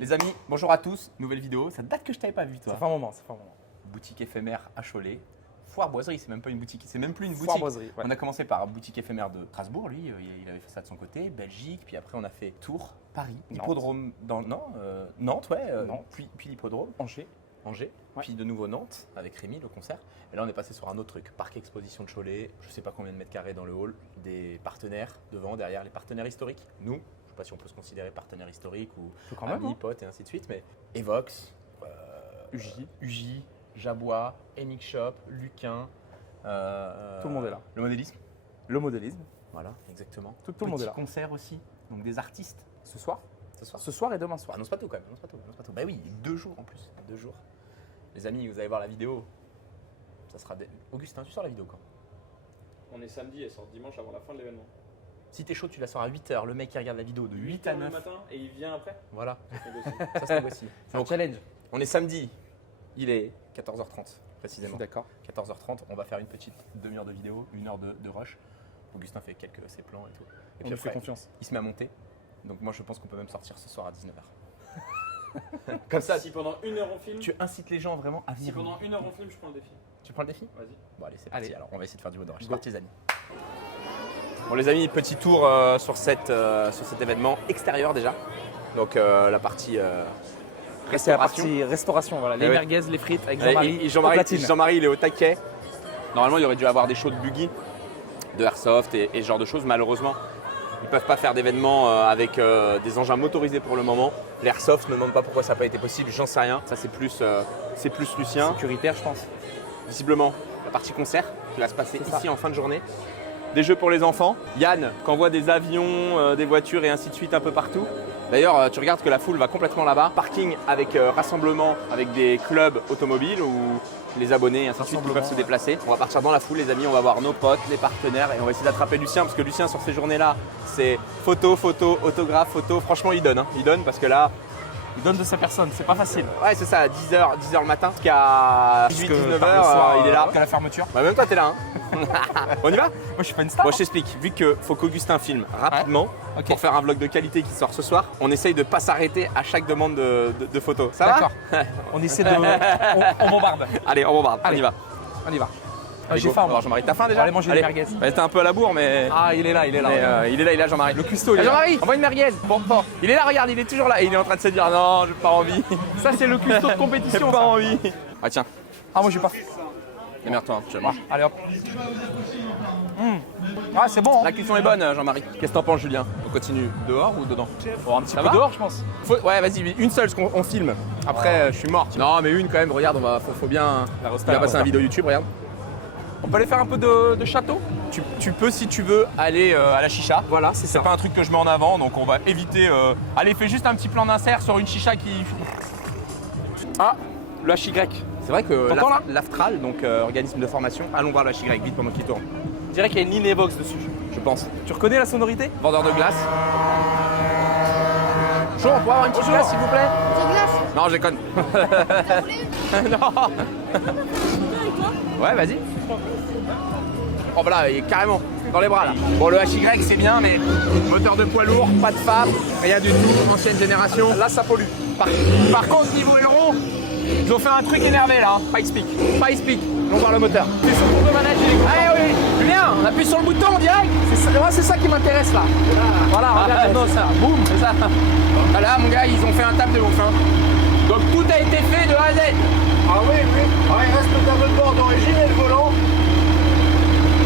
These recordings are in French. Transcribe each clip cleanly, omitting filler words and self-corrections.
Les amis, bonjour à tous, nouvelle vidéo. Ça date que je t'avais pas vu toi. Ça fait un moment, ça fait un moment. Boutique éphémère à Cholet. Foire boiserie, c'est même pas une boutique, c'est même plus une Foire boutique. boiserie, ouais. On a commencé par boutique éphémère de Strasbourg, lui, il avait fait ça de son côté, Belgique, puis après on a fait Tours, Paris, Nantes. Hippodrome dans Nantes, ouais, Nantes. puis l'Hippodrome, Angers. Angers, Ouais. puis de nouveau Nantes avec Rémi le concert. Et là on est passé sur un autre truc, parc exposition de Cholet, je sais pas combien de mètres carrés dans le hall, des partenaires devant, derrière, les partenaires historiques. Nous, je sais pas si on peut se considérer partenaire historique ou Quand même, amis, hein. potes et ainsi de suite, mais Evox, UJ, Jabois, Enic Shop, Luquin. Tout le monde est là. Le modélisme. Le modélisme, Voilà, exactement. Tout le monde est là. Concert aussi, donc des artistes. ce soir. Ce soir. Ce soir et demain soir. Annonce pas tout quand même, annonce pas tout, annonce pas tout. Bah oui, 2 jours en plus, 2 jours. Les amis, vous allez voir la vidéo. Ça sera. Augustin, tu sors la vidéo quand? On est samedi, elle sort dimanche avant la fin de l'événement. Si t'es chaud, tu la sors à 8h. Le mec qui regarde la vidéo de 8 à 8h 9. le matin et il vient après. Voilà, Ça négocie. ça se négocie. C'est un Donc, challenge. on est samedi, il est 14h30 Je précisément. suis d'accord. 14h30, on va faire une petite demi-heure de vidéo, 1 heure de rush. Augustin fait ses plans et tout. Et On nous fait après, confiance. il se met à monter. Donc moi je pense qu'on peut même sortir ce soir à 19h. Comme ça, Si pendant 1 heure on filme, tu incites les gens vraiment à si venir. pendant 1 heure on filme, je prends le défi. Tu prends le défi? Vas-y. Bon allez, c'est parti. Allez. Alors on va essayer de faire du mode rush. C'est Go. parti les amis. Bon les amis, petit tour sur cet événement extérieur déjà. Donc la partie C'est la restauration. partie restauration, voilà. Les ouais. merguez, les frites avec Et Jean-Marie. au Jean-Marie, platine. Jean-Marie, il est au taquet. Normalement, il aurait dû avoir des shows de buggy, de airsoft et ce genre de choses. Malheureusement, ils ne peuvent pas faire d'événements avec des engins motorisés pour le moment. L'airsoft, ne me demande pas pourquoi ça n'a pas été possible, j'en sais rien. Ça, c'est plus Lucien. Sécuritaire, je pense. Visiblement, la partie concert qui va se passer C'est ça. ici en fin de journée. Des jeux pour les enfants. Yann, qui envoie des avions, des voitures et ainsi de suite un peu partout. D'ailleurs, tu regardes que la foule va complètement là-bas. Parking avec rassemblement avec des clubs automobiles où les abonnés et ainsi de suite qui peuvent se déplacer. On va partir dans la foule, les amis. On va voir nos potes, les partenaires et on va essayer d'attraper Lucien parce que Lucien, sur ces journées-là, c'est photo, autographe, photo. Franchement, il donne. Hein. Il donne parce que là, Il donne de sa personne, c'est pas facile. ouais, c'est ça, 10h le matin jusqu'à 18-19h, il est là. Jusqu'à la fermeture. Bah, même toi, t'es là. Hein. On y va? Moi, je suis pas une star. Bon, je t'explique. Vu qu'il faut qu'Augustin filme rapidement Ok. pour faire un vlog de qualité qui sort ce soir, on essaye de pas s'arrêter à chaque demande de photos. Ça va? D'accord. On essaie de. On bombarde. Allez, on bombarde. On Allez. y va. On y va. Allez, J'ai go. faim, On va moi. voir Jean-Marie, t'as faim déjà? On va aller manger des merguez. Ouais, t'es un peu à la bourre, mais. Ah, il est là, il est là. mais, il est là, Jean-Marie. Le cuistot, il est là. Jean-Marie, envoie une merguez. Bon. Il est là, regarde, il est toujours là. Et il est en train de se dire non, j'ai pas envie. Ça, c'est le cuistot de compétition. J'ai pas ça. envie. Ah, tiens, Ah, moi, j'ai pas. démerde-toi, hein, tu vas manger. Allez, hop. Ah, c'est bon. La cuisson est bonne, Jean-Marie. Qu'est-ce que t'en penses, Julien? On continue dehors ou dedans? Bon, un petit Ça peu va dehors, je pense. Ouais, vas-y, une seule, parce qu'on filme. Après, je suis mort. Non, mais une quand même, regarde, faut bien passer une vidéo YouTube, regarde. On peut aller faire un peu de château. Tu peux, si tu veux, aller à la chicha. Voilà, c'est C'est ça. pas un truc que je mets en avant, donc on va éviter. Allez, fais juste un petit plan d'insert sur une chicha qui. Ah, le HY. C'est vrai que T'entends, là l'Aftral, donc organisme de formation, allons voir le HY vite pendant qu'il tourne, Je dirais qu'il y a une ligne Evox dessus. je pense. Tu reconnais la sonorité? Vendeur de glace. Bonjour, on pourrait avoir une petite glace, s'il vous plaît? Non, je déconne. Non. Ouais, vas-y. Oh voilà, il est carrément dans les bras là. Bon, le HY c'est bien, mais moteur de poids lourd, pas de fab, rien du tout, ancienne génération. Là, ça pollue. Par contre, niveau héros, ils ont fait un truc énervé là. Hein. Pas speak. On va voir le moteur. C'est son tour de manège, il est content. Allez, oui, Julien, on appuie sur le bouton direct. C'est ça qui m'intéresse là. Voilà, regarde, non, ça. Boum, c'est ça. Voilà, mon gars, ils ont fait un table de ouf. Hein. Donc tout a été fait de A à Z. Ah oui, oui. Ah, il reste le tableau de bord d'origine et le volant.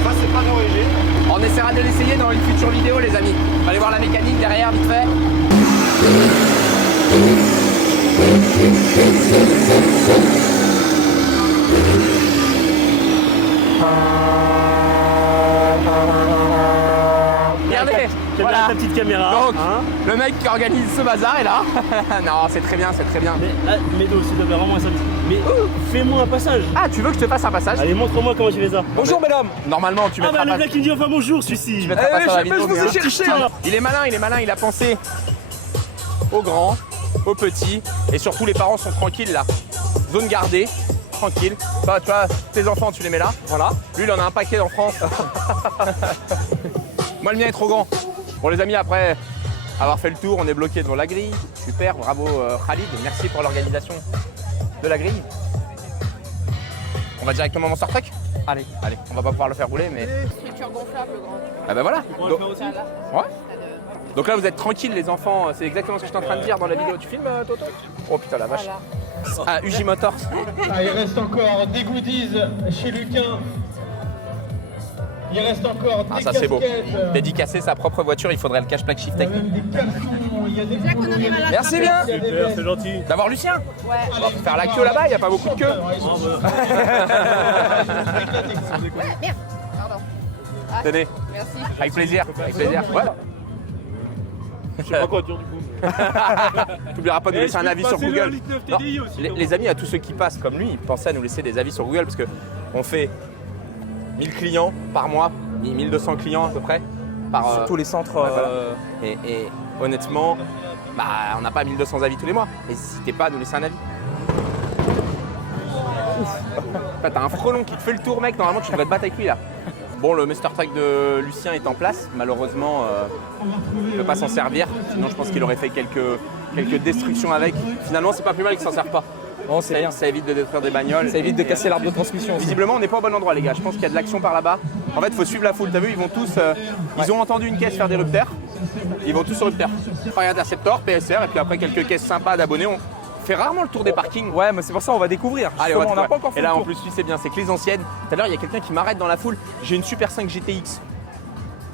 Ça, c'est pas d'origine. On essaiera de l'essayer dans une future vidéo, les amis. Allez voir la mécanique derrière, vite fait. Regardez, voilà. Ta petite caméra. Donc, hein. le mec qui organise ce bazar est là. Non, c'est très bien, c'est très bien. Médo, s'il te plaît, vraiment un service. Mais fais-moi un passage. Ah, tu veux que je te fasse un passage? Allez, montre-moi comment tu fais ça. Bonjour, mesdames. Normalement, tu Ah mettras bah, pas... le gars qui me dit enfin bonjour, celui-ci. Tu mettras pas sur la je vidéo, vous ai mais, hein. cherché. Il est malin, il a pensé aux grands, aux petits, et surtout les parents sont tranquilles là. Zone gardée, tranquille. Toi, tu vois, tes enfants, tu les mets là. Voilà. Lui, il en a un paquet en France. Moi, le mien est trop grand. Bon, les amis, après, avoir fait le tour. On est bloqué devant la grille. Super, bravo Khalid. Merci pour l'organisation de la grille. On va directement au Star Trek. Allez, on va pas pouvoir le faire rouler, mais. Structure gonflable, grand. Ah bah voilà. On va le faire aussi. Ouais. Donc là, vous êtes tranquilles, les enfants. C'est exactement ce que j'étais en train de dire dans la vidéo. Tu filmes, Toto? Oh putain, la vache. Voilà. Ah, Uji Motors. Ah, il reste encore des goodies chez Luquin. Il reste encore des Ah, ça c'est beau. casquettes. Dédicacer sa propre voiture, il faudrait le cash plaque shift Il y a tech. même des caleçons, il y a des C'est là qu'on arrive à la Merci bien. il y a des Super, vestes. c'est gentil. D'avoir Lucien. Ouais. On va faire la queue là-bas, il n'y a pas beaucoup de queue. Ouais, ils sont Ouais, merde. Pardon. Ah, Tenez, merci. avec plaisir. Avec plaisir. Ouais. Je sais pas quoi dire du coup. Tu n'oublieras pas de nous laisser un avis sur Google. Non, TDI aussi. les amis, à tous ceux qui passent comme lui, pensez à nous laisser des avis sur Google parce qu'on fait 1000 clients par mois, 1200 clients à peu près. Par tous les centres. Et honnêtement, bah, on n'a pas 1200 avis tous les mois. N'hésitez pas à nous laisser un avis. Ouf. T'as un frelon qui te fait le tour, mec. Normalement, tu devrais te battre avec lui là. Bon, le Master Track de Lucien est en place. Malheureusement, il ne peut pas s'en servir. Sinon, je pense qu'il aurait fait quelques destructions avec. Finalement, c'est pas plus mal qu'il s'en serve pas. Bon, c'est bien. Ça évite de détruire des bagnoles. Ça évite de casser l'arbre de transmission aussi. Visiblement, on n'est pas au bon endroit, les gars. Je pense qu'il y a de l'action par là-bas. En fait, il faut suivre la foule. T'as vu, ils vont tous. Ils ont entendu une caisse faire des rupteurs. Ils vont tous sur rupteur. Pareil, Interceptor, PSR, et puis après quelques caisses sympas d'abonnés. On fait rarement le tour des parkings. Ouais, mais c'est pour ça on va découvrir. Allez, on Justement, va n'a pas encore fait Et là, le en tour. plus, lui, c'est bien. C'est que les anciennes. Tout à l'heure, il y a quelqu'un qui m'arrête dans la foule. J'ai une Super 5 GTX.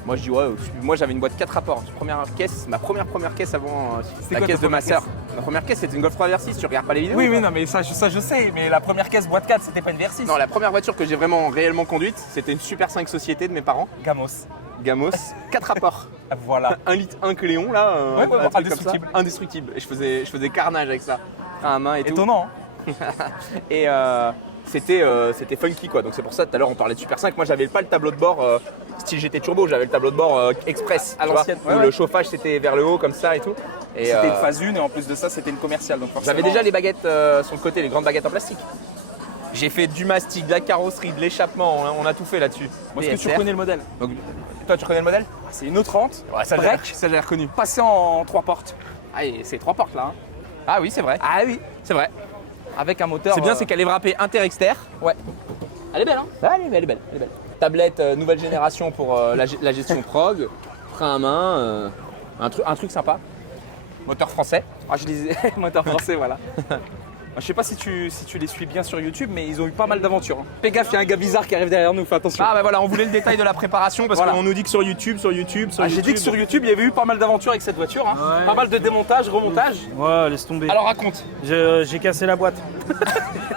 Moi, je dis, ouais, moi j'avais une boîte 4 rapports. Première caisse, ma première caisse avant la quoi caisse ta de ma première sœur. Ma première caisse, c'était une Golf 3 VR6. Tu regardes pas les vidéos? Oui, ou oui, pas non, mais ça je sais. Mais la première caisse boîte 4, c'était pas une VR6. Non, la première voiture que j'ai vraiment réellement conduite, c'était une Super 5 Société de mes parents. Gamos. Gamos, 4 rapports. Voilà. 1 litre 1 Cléon là, Ouais, un truc comme indestructible. ça. Indestructible. Et je faisais carnage avec ça. À main et tout. Étonnant, hein. Et c'était funky quoi. Donc c'est pour ça tout à l'heure on parlait de Super 5. Moi j'avais pas le tableau de bord style GT Turbo, j'avais le tableau de bord express À tu vois, l'ancienne. où Ouais, ouais. le chauffage c'était vers le haut comme ça et tout. Et C'était une phase 1 et en plus de ça, c'était une commerciale. Donc forcément. j'avais déjà les baguettes sur le côté, les grandes baguettes en plastique. J'ai fait du mastic, de la carrosserie, de l'échappement, on a tout fait là-dessus. Est-ce que tu PSR. reconnais le modèle? Donc, toi tu reconnais le modèle? C'est une E30. Ouais, ça break, j'ai reconnu. passé en 3 portes. Ah et c'est 3 portes là. Hein. Ah oui, c'est vrai. Ah oui, c'est vrai. Avec un moteur. C'est bien, c'est qu'elle est wrappée inter-exter. Ouais. Elle est belle, hein? Elle est belle. Tablette nouvelle génération pour la gestion prog, frein à main, un truc sympa. Moteur français. Ah, je disais moteur français, voilà. Je sais pas si tu les suis bien sur YouTube, mais ils ont eu pas mal d'aventures. Hein. Fais gaffe, il y a un gars bizarre qui arrive derrière nous, fais attention. Ah bah voilà, on voulait le détail de la préparation parce Voilà. qu'on nous dit que sur YouTube. J'ai dit que sur YouTube, il y avait eu pas mal d'aventures avec cette voiture. Hein. Ouais. Pas mal de démontage, remontage. Ouais, laisse tomber. Alors raconte. J'ai cassé la boîte.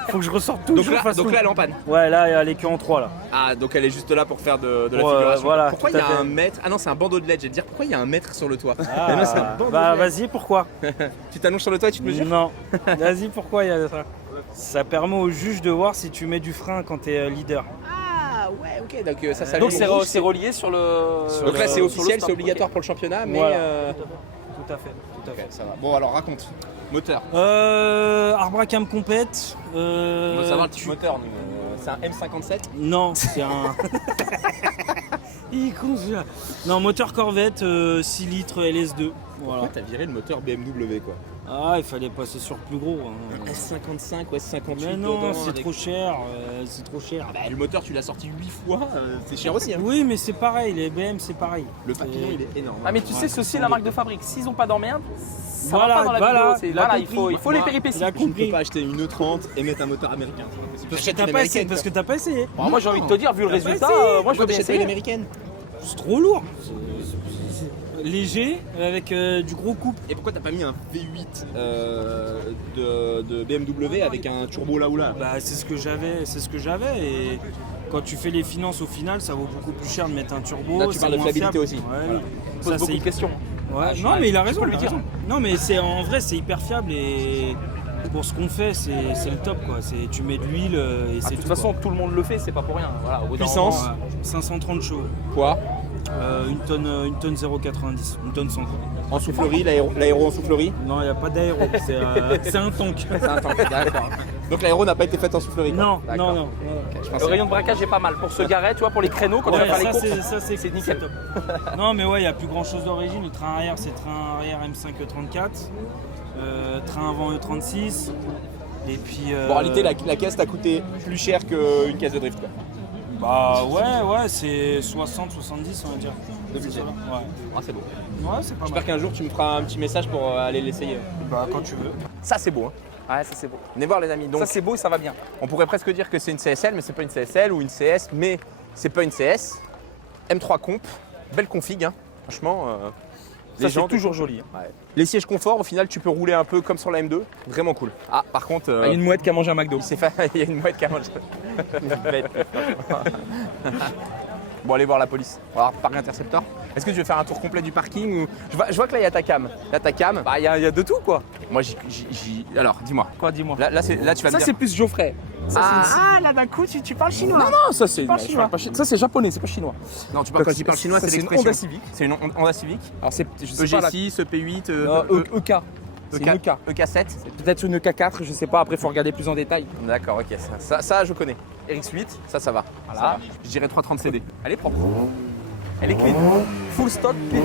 Faut que je ressorte tout. Donc là, elle est en panne. Ouais, là, elle est que en 3 là. Ah donc elle est juste là pour faire de la Ouais, figuration. voilà, Pourquoi il tout y à a fait. un mètre? Ah non, c'est un bandeau de LED. Je vais te dire pourquoi il y a un mètre sur le toit. Ah, non, c'est un bandeau bah de LED. vas-y, pourquoi? Tu t'allonges sur le toit et tu te mesures? Non. Vas-y, pourquoi il y a ça? Ça permet au juge de voir si tu mets du frein quand t'es leader. Ah ouais, ok. Donc ça Donc s'allume rouge. c'est relié sur le. Donc là c'est sur le officiel, stop. c'est obligatoire pour le championnat, mais Voilà. Tout à fait. ok, ça va. Bon alors raconte. Moteur. Arbracam compète. On veut savoir le type moteur. C'est un M57. Non, c'est un. Il est con celui-là. Non, moteur Corvette, 6 litres LS2. Voilà. Pourquoi t'as viré le moteur BMW quoi? Ah, il fallait passer sur plus gros. Hein. S55 ou S58 Mais non, dedans, c'est avec- trop cher. C'est trop cher. Ah bah, le moteur tu l'as sorti 8 fois, c'est cher aussi. Hein. Oui, mais c'est pareil, les BM c'est pareil. Le papillon C'est- il est énorme. Ah, mais tu sais, c'est aussi la marque de fabrique. S'ils ont pas d'emmerde, ça Voilà, va pas dans la voilà, vidéo. C'est- il a Voilà, il compris. faut les Moi, péripéties. il a Je ne peux compris. pas acheter une E30 et mettre un moteur américain. C'est pas possible. Parce que J'achète t'as une pas essayé, américaine, parce que quoi. t'as pas essayé. Bon, moi j'ai envie de te dire, vu le T'as pas résultat, essayé. moi je Pourquoi veux bien t'achètes essayer. une américaine? C'est trop lourd. Léger, avec du gros couple. Et pourquoi t'as pas mis un V8 de BMW avec un turbo là ou là? Bah, c'est ce que j'avais. Et quand tu fais les finances au final, ça vaut beaucoup plus cher de mettre un turbo. Là, tu c'est parles de moins fiabilité fiable. aussi. Ouais, oui. Pose Ça, beaucoup c'est de questions. Ouais, Ah, je- non, mais il a tu raison. peux lui il a dire. raison. Non, mais c'est en vrai, c'est hyper fiable et pour ce qu'on fait, c'est le top quoi. Tu mets de l'huile et Ah, c'est de toute tout, façon, tout le monde le fait, c'est pas pour rien. Voilà, au bout d'un Puissance. moment, 530 chevaux. Quoi? Une tonne 0,90, une tonne 100 quoi. En soufflerie, l'aéro en soufflerie? Non, il n'y a pas d'aéro, c'est un tank. C'est un tank, d'accord. Donc l'aéro n'a pas été fait en soufflerie quoi. Non, D'accord. non. Je Le pensais- rayon de braquage est pas mal. Pour se garer, tu vois, pour les créneaux, quand tu vas Ouais, faire les ça, courses. c'est nickel. top. Non, mais ouais, il n'y a plus grand chose d'origine. Le train arrière, c'est train arrière M5 E34. Train avant E36. Et puis. Bon, en réalité, la caisse t'a coûté plus cher qu'une caisse de drift quoi. Bah ouais, c'est 60-70 on va dire. De budget. Ouais. Ah, c'est beau. Ouais, c'est pas J'espère mal. qu'un jour tu me feras un petit message pour aller l'essayer. Bah quand tu veux. Ça c'est beau hein. Ouais, ça c'est beau. Venez voir les amis. Donc Ça c'est beau et ça va bien. on pourrait presque dire que c'est une CSL, mais c'est pas une CSL ou une CS, mais c'est pas une CS. M3 Comp, belle config hein. Franchement. Ça c'est jantes- toujours joli. hein. Ouais. Les sièges confort, au final, tu peux rouler un peu comme sur la M2. Vraiment cool. Ah, par contre, Il y a une mouette qui a mangé un McDo. il y a une mouette qui a mangé. Une bête. Bon, allez voir la police. On va voir Parc Interceptor. Est-ce que tu veux faire un tour complet du parking ou... je vois que là, il y a ta cam. Là, ta cam. Bah il y a de tout quoi. Moi, Alors, dis-moi. Quoi, dis-moi. Là, tu vas Ça me c'est dire. plus Geoffrey. Ça, là, d'un coup, tu parles chinois. Non, ça c'est. pas non, chinois. Ça c'est japonais, c'est pas chinois. Non, tu parles quand tu parles chinois, Ça, c'est c'est une l'expression. Honda Civic. C'est une Honda Civic. Alors c'est, je sais pas. EG6, EP8, EK. C'est une EK. EK7. Peut-être une EK4, je sais pas. Après faut regarder plus en détail. D'accord, ok. Ça, je connais. RX8. Ça va. Voilà. Ça va. Je dirais 330 CD. Elle est propre. Elle est clean. Full stock clean.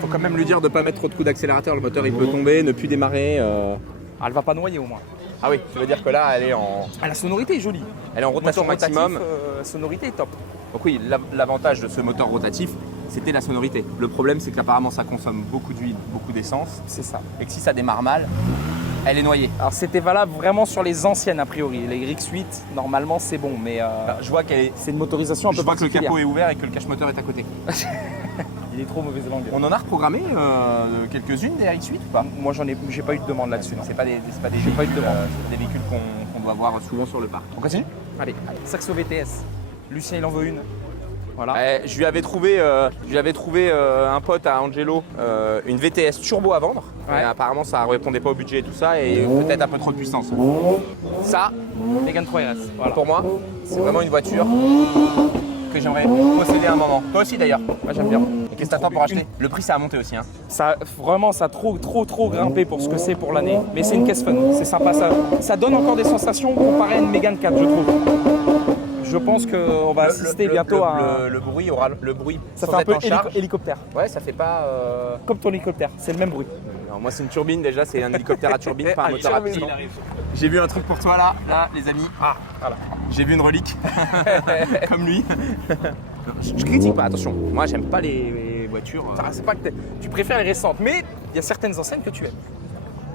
Faut quand même lui dire de pas mettre trop de coups d'accélérateur, le moteur il peut tomber, ne plus démarrer. Ah, elle va pas noyer au moins. Ah oui, tu veux dire que là elle est en, Ah, la sonorité est jolie. elle est en rotation Moteur rotatif, maximum. sonorité est top. Donc oui, l'avantage de ce moteur rotatif, c'était la sonorité. Le problème c'est qu'apparemment ça consomme beaucoup d'huile, beaucoup d'essence, C'est ça. et que si ça démarre mal, elle est noyée. Alors c'était valable vraiment sur les anciennes a priori. Les RX8, normalement c'est bon, mais Je vois qu'elle est. c'est une motorisation un Je peu vois que le particulière. capot est ouvert et que le cache-moteur est à côté. Il est trop mauvaise langue. On en a reprogrammé quelques-unes des RX8 ou pas? Moi j'ai pas eu de demande là-dessus. non. C'est pas des pas eu de demande. c'est des véhicules qu'on doit voir souvent sur le parc. On continue. Allez. Saxo VTS. Lucien il en veut une. Voilà. Je lui avais trouvé un pote à Angelo, une VTS turbo à vendre. Ouais. Mais apparemment, ça répondait pas au budget et tout ça, et peut-être un peu trop de puissance. Ça, Mégane 3 RS. Voilà. pour moi, c'est vraiment une voiture que j'aimerais posséder à un moment. Toi aussi d'ailleurs. Moi j'aime bien. Et qu'est-ce que t'attends pour acheter? Le prix, ça a monté aussi. Hein. Ça vraiment ça a trop grimpé pour ce que c'est pour l'année. Mais c'est une caisse fun. C'est sympa. Ça donne encore des sensations comparé à une Mégane 4, je trouve. Je pense qu'on va assister bientôt à. Le bruit aura le bruit. Ça sans fait un être peu en charge. hélicoptère. Ouais, ça fait pas. Comme ton hélicoptère. C'est le même bruit. Non, moi, c'est une turbine déjà. C'est un hélicoptère à turbine, pas un Ah, moteur à turbine. piston. J'ai vu un truc pour toi là, les amis. Ah, voilà. J'ai vu une relique, comme lui. Je critique pas, attention. Moi, j'aime pas les voitures. C'est pas que tu préfères les récentes, mais il y a certaines anciennes que tu aimes.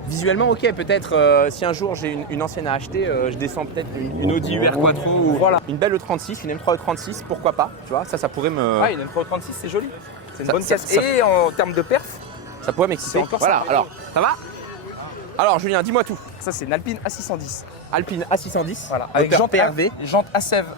Visuellement, ok, peut-être si un jour j'ai une ancienne à acheter, je descends peut-être une Audi UR Quattro ou voilà, une belle E36, une M3 E36, pourquoi pas, tu vois, ça pourrait me. Ah, une M336, c'est joli. C'est une Ça- bonne ça- caisse. ça- Et en termes de perf, Ça pourrait m'exciter. c'est encore Voilà, sympa. alors, ça va? Alors, Julien, dis-moi tout. ça c'est une Alpine A610. Alpine A610, Voilà, avec moteur jantes PRV. Jantes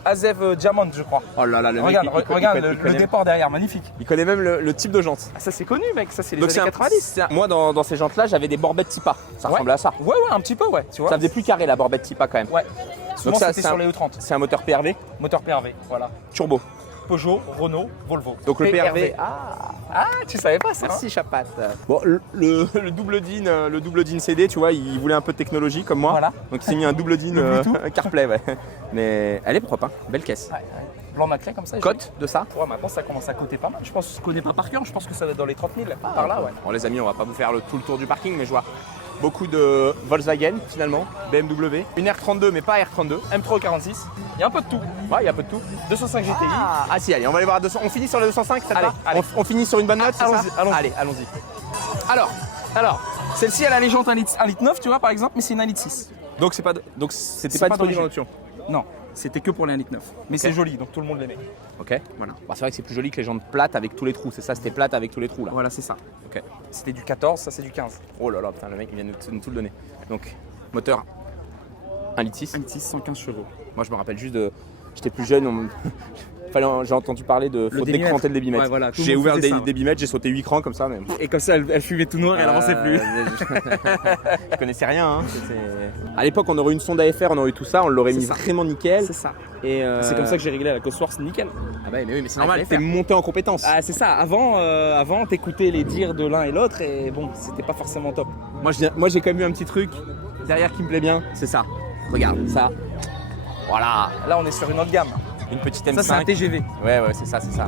Azev Diamond, je crois. Oh là là, le Regarde, mec, il regarde connaît- le il connaît- départ derrière, magnifique. il connaît même le type de jante. Ah, ça c'est connu, mec. Ça c'est les Donc c'est années un 90. Moi, dans ces jantes-là, j'avais des borbettes Tipa. Ça Ouais. ressemblait à ça. Ouais, un petit peu, ouais. Tu vois. Ça faisait plus carré la borbette Tipa quand même. Ouais. Souvent ça, c'était c'est sur un- les E30. C'est un moteur PRV Moteur PRV, voilà. turbo. Peugeot, Renault, Volvo. Donc le PRV. Ah, tu savais pas ça. Merci Chapat. Bon, le double DIN CD, tu vois, il voulait un peu de technologie comme moi. Voilà. Donc il s'est mis un double DIN CarPlay, ouais. Mais elle est propre, hein. Belle caisse. Ouais. Blanc nacré comme ça. Cote de ça. Ouais, maintenant ça commence à coter pas mal. Je pense que je connais pas par cœur, je pense que ça va être dans les 30 000 par là, ouais. Bon les amis, on va pas vous faire tout le tour du parking, mais je vois beaucoup de Volkswagen finalement, BMW. Une R32 mais pas R32. M3 46, il y a un peu de tout. Ouais, il y a un peu de tout. 205 GTI. Ah si, allez, on va aller voir à 200. On finit sur le 205, ça te Allez, va allez. On finit sur une bonne note, c'est ça allons-y, allons-y. Allez, allons-y. Alors, celle-ci elle a les jantes 1 litre 9, tu vois par exemple, mais c'est une 1 litre 6. Donc c'était C'est pas pas disponible en d'origine. option. Non, c'était que pour les 1 litre 9. Mais c'est joli, donc tout le monde l'aimait. Ok, voilà. Bah, c'est vrai que c'est plus joli que les jantes plates avec tous les trous. C'est ça, c'était plate avec tous les trous là. Voilà, c'est ça. Ok. C'était du 14, ça c'est du 15. Oh là là, putain, le mec il vient de tout le donner. Donc, moteur 1 litre 6. 1 litre 6, 115 chevaux. Moi je me rappelle juste de. J'étais plus jeune, j'ai entendu parler de faut débitmètre. décranter le débitmètre. Ouais, voilà, tout le J'ai monde ouvert faisait le ça, ouais. débitmètre, j'ai sauté 8 crans comme ça. Mais... Et comme ça, elle fumait tout noir et elle avançait plus. Je connaissais rien. Hein. À l'époque, on aurait eu une sonde AFR, on aurait eu tout ça, on l'aurait C'est mis ça. vraiment nickel. C'est ça. Et C'est comme ça que j'ai réglé la Cosworth nickel. Ah bah mais oui, mais c'est Ah, normal, fallait t'es faire. monté en compétence. Ah c'est ça, avant t'écoutais les dires de l'un et l'autre et bon, c'était pas forcément top. Moi j'ai quand même eu un petit truc derrière qui me plaît bien, c'est ça. Regarde, ça. Voilà, Là on est sur une autre gamme. une petite M5. Ça c'est un TGV. Ouais, c'est ça, c'est ça.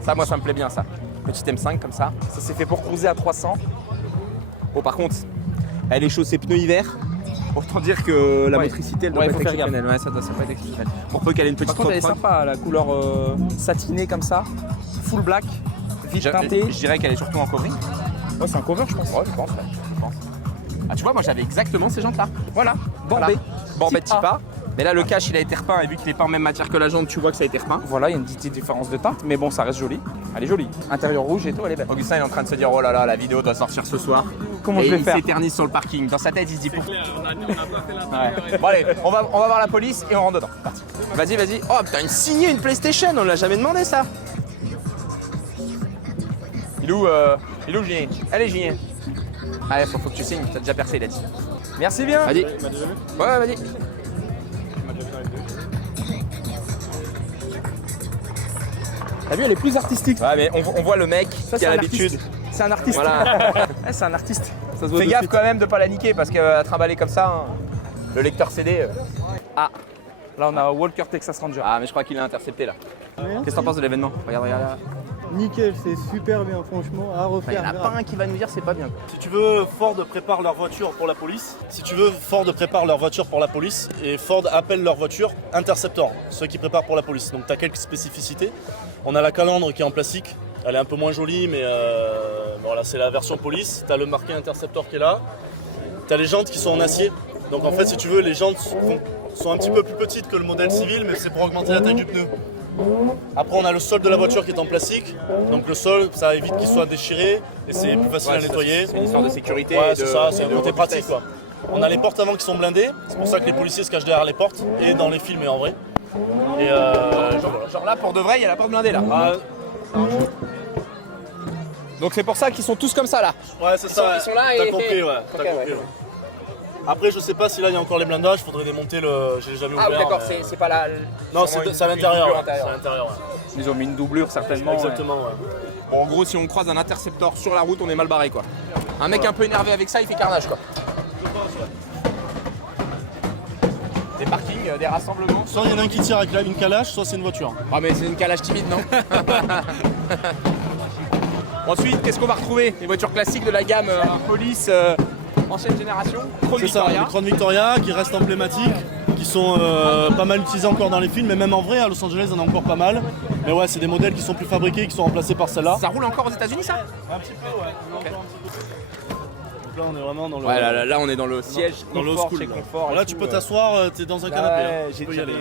Ça, moi, ça me plaît bien, ça. Petite M5 comme ça. Ça c'est fait pour cruiser à 300. Oh, par contre, elle est chaussée pneus hiver. Autant dire que la Ouais. motricité, elle doit Ouais, pas faut être faire gaffe. exceptionnelle. Ouais, ça doit pas être exceptionnel. Pour peu qu'elle ait une petite Par contre elle est rock. sympa, la couleur satinée comme ça, full black, vite teintée. Je dirais qu'elle est surtout en covering. Ouais c'est un cover je pense. Ouais, je pense, ouais. Je pense. Ah, tu vois, moi, j'avais exactement ces jantes-là. Voilà, Voilà. bombé. Bambet Type type A. Mais là, le cache, il a été repeint. Et vu qu'il est pas en même matière que la jante, tu vois que ça a été repeint. Voilà, il y a une petite différence de teinte, mais bon ça reste joli. Elle est jolie. Intérieur rouge et tout, elle est belle. Augustin, il est en train de se dire, oh là là, la vidéo doit sortir ce soir. Comment Et je vais il faire s'éternise sur le parking. Dans sa tête, il se dit pourquoi. Ouais. Bon, allez, on va voir la police et on rentre dedans. Parti. Vas-y, vas-y. Oh putain, une signée, une PlayStation, on l'a jamais demandé ça. Il est où Julien? Allez, Julien. Allez, faut que tu signes, t'as déjà percé, il a dit. Merci bien. Vas-y. Ouais, vas-y. T'as vu, elle est plus artistique. Ouais, mais on voit le mec Ça, qui a un l'habitude. artiste. C'est un artiste. Voilà. Ouais, c'est un artiste. Ça se voit Fais de gaffe suite. quand même de pas la niquer parce qu'à trimballer comme ça, hein, le lecteur CD. Ah, Là, on a Walker Texas Ranger. mais je crois qu'il l'a intercepté là. Qu'est-ce que t'en penses de l'événement? Regarde là. Nickel, c'est super bien, franchement, à Il n'y refaire. en a pas un qui va nous dire c'est pas bien. Si tu veux, Ford prépare leur voiture pour la police. Si tu veux, Ford prépare leur voiture pour la police et Ford appelle leur voiture Interceptor, ceux qui préparent pour la police. Donc tu as quelques spécificités. On a la calandre qui est en plastique. Elle est un peu moins jolie, mais voilà, c'est la version police. Tu as le marqué Interceptor qui est là. Tu as les jantes qui sont en acier. Donc en fait, si tu veux, les jantes sont un petit peu plus petites que le modèle civil, mais c'est pour augmenter la taille du pneu. Après, on a le sol de la voiture qui est en plastique. Donc le sol, ça évite qu'il soit déchiré et c'est plus facile à nettoyer. C'est une histoire de sécurité. Ouais, et c'est de- ça, c'est et un de côté robustesse. pratique quoi. On a les portes avant qui sont blindées, c'est pour ça que les policiers se cachent derrière les portes et dans les films et en vrai. Et Genre là, pour de vrai, il y a la porte blindée là. ah, Donc c'est pour ça qu'ils sont tous comme ça là. ouais, c'est ça. ils sont là T'as et- compris, ouais. T'as Ok, compris, ouais. ouais. Après, je sais pas si là il y a encore les blindages, faudrait démonter le. J'ai jamais Ah ouvert. d'accord, mais- c'est pas là. Non, sûrement c'est à une l'intérieur. doublure Ouais. C'est à l'intérieur, ouais. Ils ont mis une doublure certainement. Exactement, ouais. Bon, en gros, si on croise un interceptor sur la route, on est mal barré quoi. Un mec un peu énervé avec ça, il fait carnage quoi. Des parkings, des rassemblements. Soit il y en a un qui tire avec une calage, soit c'est une voiture. Ah mais c'est une calage timide non? Ensuite, qu'est-ce qu'on va retrouver? Les voitures classiques de la gamme police ancienne génération. Crown C'est ça, Victoria. les Crown Victoria qui restent emblématiques, qui sont pas mal utilisés encore dans les films, mais même en vrai à Los Angeles on en a encore pas mal. Mais ouais, c'est des modèles qui sont plus fabriqués, qui sont remplacés par celle-là. Ça roule encore aux États-Unis ça? Un petit peu, ouais. On en voit un petit peu. Donc là on est vraiment dans le. Ouais, là, on est dans le siège dans le confort school. chez confort. et Là tout, tu peux t'asseoir, t'es dans un canapé. hein. Ouais, Tu peux y aller.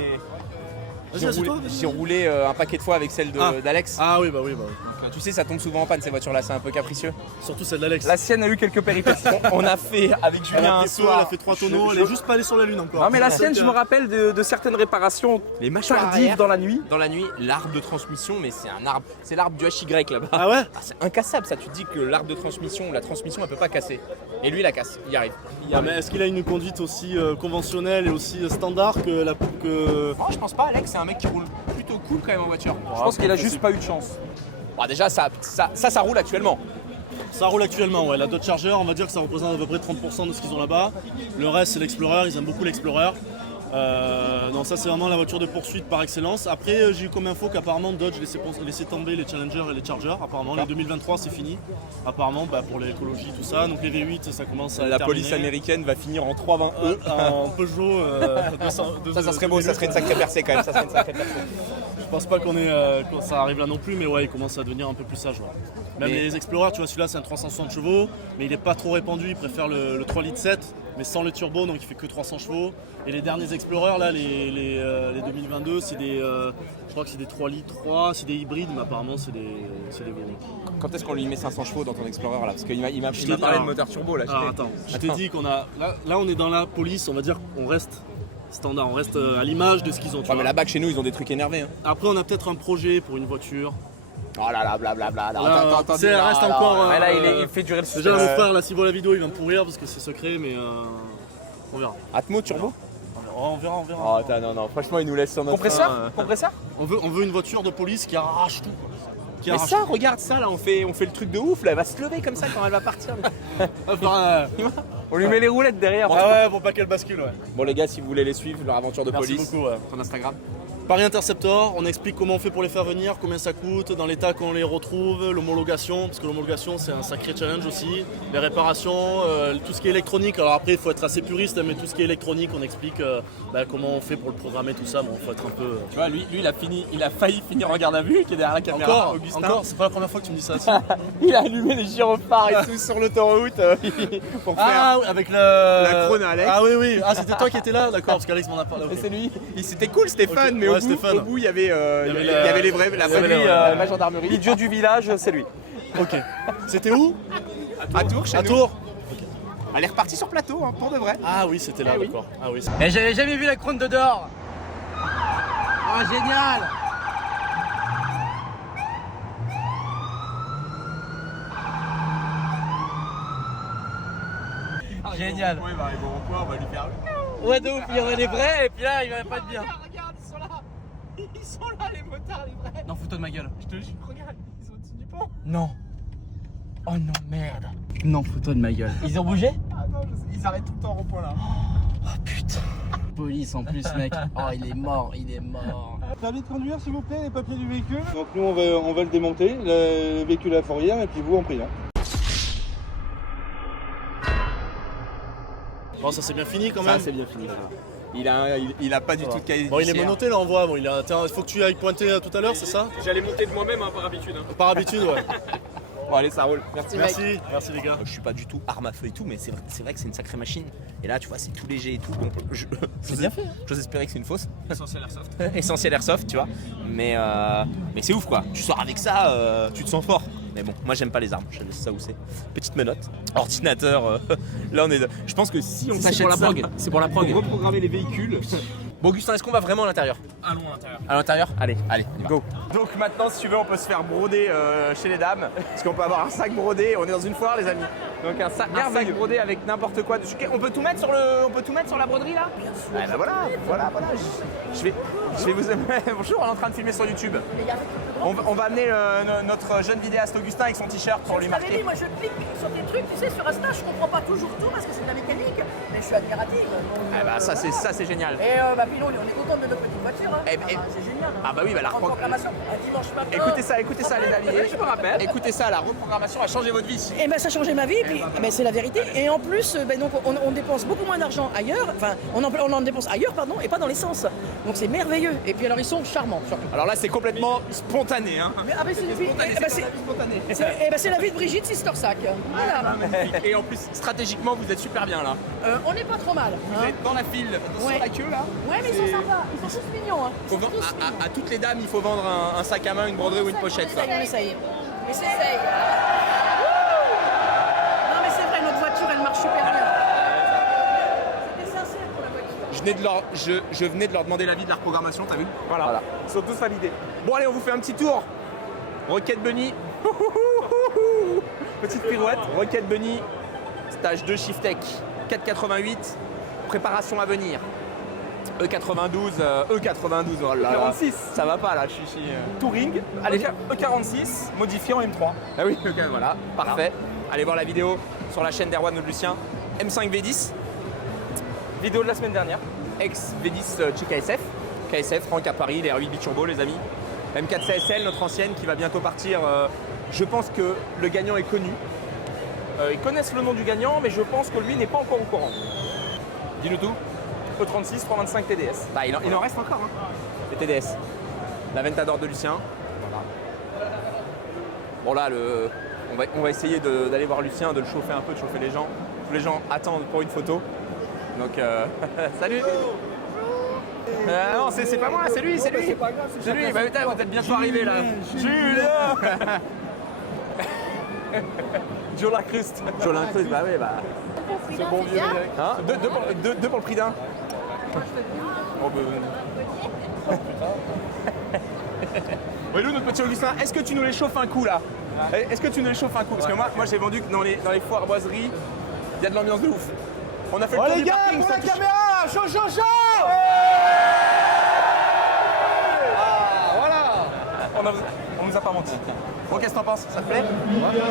Vas-y, assieds-toi, vas-y. J'ai roulé un paquet de fois avec celle d'Alex. Ah oui, bah oui, bah oui. Enfin, tu sais, ça tombe souvent en panne ces voitures-là, c'est un peu capricieux. Surtout celle d'Alex. La sienne a eu quelques péripéties. On a fait avec Elle Julien a un fait feu, elle soir. a fait 3 tonneaux, elle est juste pas allée sur la lune encore. Non mais la sienne, je me rappelle de certaines réparations Les mâchoires tardives arrière. dans la nuit. Dans la nuit, l'arbre de transmission, mais c'est un arbre, c'est l'arbre du HY là-bas. Ah ouais. Ah, c'est incassable ça, tu te dis que l'arbre de transmission, la transmission elle peut pas casser. Et lui il la casse, il y arrive. Ah, mais est-ce qu'il a une conduite aussi conventionnelle et aussi standard que la. Que... Oh, je pense pas, Alex, c'est un mec qui roule plutôt cool quand même en voiture. Je pense qu'il a juste pas eu de chance. Bon, déjà ça roule actuellement. Ça roule actuellement, ouais. La Dodge Charger, on va dire que ça représente à peu près 30% de ce qu'ils ont là-bas. Le reste, c'est l'Explorer, ils aiment beaucoup l'Explorer. Non, ça c'est vraiment la voiture de poursuite par excellence. Après, j'ai eu comme info qu'apparemment Dodge laissait tomber les Challenger et les Charger. Apparemment, les 2023 c'est fini. Apparemment, pour l'écologie, tout ça. Donc les V8, ça commence à La terminer. police américaine va finir en 320E. En Peugeot. 200, Ça serait beau, ça serait une sacrée percée quand même. Ça serait une sacrée percée. Je pense pas que ça arrive là non plus, mais ouais, il commence à devenir un peu plus sage. Ouais. Même Mais- les Explorers, tu vois, celui-là c'est un 360 chevaux, mais il est pas trop répandu, il préfère le 3 litres 7, mais sans le turbo, donc il fait que 300 chevaux. Et les derniers Explorers, là, les 2022, c'est des, je crois que c'est des 3 litres 3, c'est des hybrides, mais apparemment c'est des vélos. Quand est-ce qu'on lui met 500 chevaux dans ton Explorer là? Parce qu'il m'a Je parlé t'ai de dit- moteur turbo là. Alors attends, je t'ai dit qu'on a, là on est dans la police, on va dire qu'on reste standard, on reste à l'image de ce qu'ils ont. tu Ouais, mais vois. là-bas chez nous ils ont des trucs énervés. Hein. Après on a peut-être un projet pour une voiture. Oh là là, blablabla. Là, tu sais, elle reste encore. Ouais, là, il fait durer le Déjà, suspense. mon frère, là, s'il voit la vidéo, il va me pourrir parce que c'est secret, mais on verra. Atmo turbo? on verra. Oh, non, franchement, il nous laisse sur notre Compresseur Compresseur On veut une voiture de police qui arrache tout. Quoi. Qui Mais arrache ça, regarde ça, là, on fait le truc de ouf, là, elle va se lever comme ça quand elle va partir. On lui met les roulettes derrière. Ah ouais, pour pas qu'elle bascule, ouais. Bon les gars, si vous voulez les suivre, leur aventure de Merci police, beaucoup, ouais. ton Instagram. Paris Interceptor, on explique comment on fait pour les faire venir, combien ça coûte, dans l'état qu'on les retrouve, l'homologation, parce que l'homologation c'est un sacré challenge aussi, les réparations, tout ce qui est électronique. Alors après il faut être assez puriste, mais tout ce qui est électronique, on explique comment on fait pour le programmer, tout ça, bon faut être un peu... Tu vois, lui il a failli finir en garde à vue, qui est derrière la caméra. Encore, c'est pas la première fois que tu me dis ça. Il a allumé les gyrophares et tout sur l'autoroute pour faire Ah oui, avec la chrono à Alex. Ah oui, ah c'était toi qui étais là, d'accord, parce qu'Alex m'en a parlé. Et ok. c'est lui. C'était cool, c'était fun, mais Ouais, au c'était fun. bout il y avait les vrais, la il y avait vraie les- la gendarmerie. L'idiot du village, c'est lui. Ok. C'était où? À Tours, chez À nous. Tours. Elle est repartie sur plateau, hein, pour de vrai. Ah oui, c'était là, Eh oui. d'accord. Ah oui. Mais j'avais jamais vu la crône de dehors. Oh génial. Génial. Ouais, il va arriver au rond-point, on va lui faire. Ouais de ouf, il y en a des vrais et puis là il va pas être bien. Regarde, ils sont là. Ils sont là, les motards, les vrais. Non, fous-toi de ma gueule. Je te jure, regarde, ils sont au-dessus du pont. Non. Oh non, merde. Non, fous-toi de ma gueule. Ils ont bougé? Attends, ils arrêtent tout le temps au rond-point là. Oh putain. Police en plus, mec. Oh, il est mort, il est mort. Permis de conduire s'il vous plaît, les papiers du véhicule. Donc nous on va le démonter, le véhicule à la fourrière et puis vous en prison. Bon, ça c'est bien fini quand Ça, même. c'est bien fini. Il a pas du tout de qualité. Bon, il est menotté là, on voit. Bon, il faut que tu ailles pointer tout à l'heure, c'est ça? J'allais monter de moi-même, hein, par habitude. Par habitude, ouais. Bon, allez, ça roule. Merci, mec. Merci les gars. Je suis pas du tout arme à feu et tout, mais c'est vrai que c'est une sacrée machine. Et là, tu vois, c'est tout léger et tout. Donc, c'est bien fait. J'ose espérer que c'est une fausse. Essentiel Airsoft. Essentiel airsoft, tu vois. Mais c'est ouf quoi. Tu sors avec ça, tu te sens fort. Mais bon, moi j'aime pas les armes. Je laisse ça où c'est. Petite menotte, ordinateur. Là, on est. Je pense que si on s'achète ça, C'est pour la prog. pour reprogrammer les véhicules. Bon, Augustin, est-ce qu'on va vraiment à l'intérieur? Allons à l'intérieur. À l'intérieur? Allez, go. Donc maintenant, si tu veux, on peut se faire broder chez les dames. Parce qu'on peut avoir un sac brodé. On est dans une foire, les amis. Donc un sac brodé avec n'importe quoi dessus. On peut tout mettre sur la broderie là? Ah bah voilà. Je vais vous. Bonjour, on est en train de filmer sur YouTube. On va amener notre jeune vidéaste Augustin avec son t-shirt pour lui Je t'avais marquer. dit, moi je clique sur des trucs, tu sais, sur Insta, je comprends pas toujours tout parce que c'est de la mécanique, mais je suis admirative. Donc, Ah bah ça c'est génial. Et puis on est content de notre petite voiture, hein. Eh, Ah, bah, c'est génial. Hein. Ah bah oui, bah la En programmation, un dimanche matin. Écoutez ça les amis. Je me rappelle. Écoutez ça, la reprogrammation a changé votre vie. Et ben ça a changé ma vie, puis c'est la vérité. Et en plus, donc on dépense beaucoup moins d'argent ailleurs, enfin on en dépense ailleurs pardon, et pas dans l'essence. Donc c'est merveilleux. Et puis alors ils sont charmants surtout. Alors là c'est complètement spontané hein. Mais c'est une vie. C'est la vie de Brigitte Sistersac. Voilà. Et en plus stratégiquement vous êtes super bien là. On n'est pas trop mal. Vous Hein. êtes dans la file, sur Ouais. la queue là. Ouais mais ils sont sympas, ils sont tous mignons. Hein. Ils Faut sont vendre- tous mignons. à toutes les dames il faut vendre un sac à main, une broderie ou une pochette ça. On essaye. Mais c'est Non mais c'est vrai, notre voiture elle marche super bien. C'était sincère pour la voiture. Je venais de leur demander l'avis de la reprogrammation, t'as vu voilà. Ils sont tous validés. Bon allez on vous fait un petit tour. Rocket Bunny. Petite pirouette. Rocket Bunny. Stage 2 Shiftech. 4,88. Préparation à venir. E92, oh là là. 46. Ça va pas là, je suis Touring. Allez, E46, modifié en M3. Ah oui, ok, voilà, parfait. Allez voir la vidéo sur la chaîne d'Erwan de Lucien. M5 V10, Vidéo de la semaine dernière. ex V10 chez KSF. KSF, Franck à Paris, les R8 Bichombo, les amis. M4 CSL, notre ancienne, qui va bientôt partir. Je pense que le gagnant est connu. Ils connaissent le nom du gagnant, mais je pense que lui n'est pas encore au courant. Dis-nous tout. E36, 325 TDS. Bah, il en reste encore, hein. Les TDS. La Ventador de Lucien. Bon là, on va essayer d'aller voir Lucien, de le chauffer un peu, de chauffer les gens. Tous les gens attendent pour une photo. Donc, salut. Non, c'est pas moi, c'est lui, c'est lui. C'est lui, bah putain, vous êtes bientôt arrivé là. Julien. Joe Lacruste. Joe Lacruste, bah oui, bah. Ce bon vieux. Hein deux pour le prix d'un. Oh, Ouais, nous, notre petit Augustin, est-ce que tu nous les chauffes un coup là? Est-ce que tu nous les chauffes un coup? Parce que moi j'ai vendu que dans les foires boiseries, il y a de l'ambiance de ouf. On a fait le tour les du gars, parking, pour ça la touche. caméra, chaud, chaud, chaud. On nous a pas menti. Bon, qu'est-ce que t'en penses? Ça te plaît?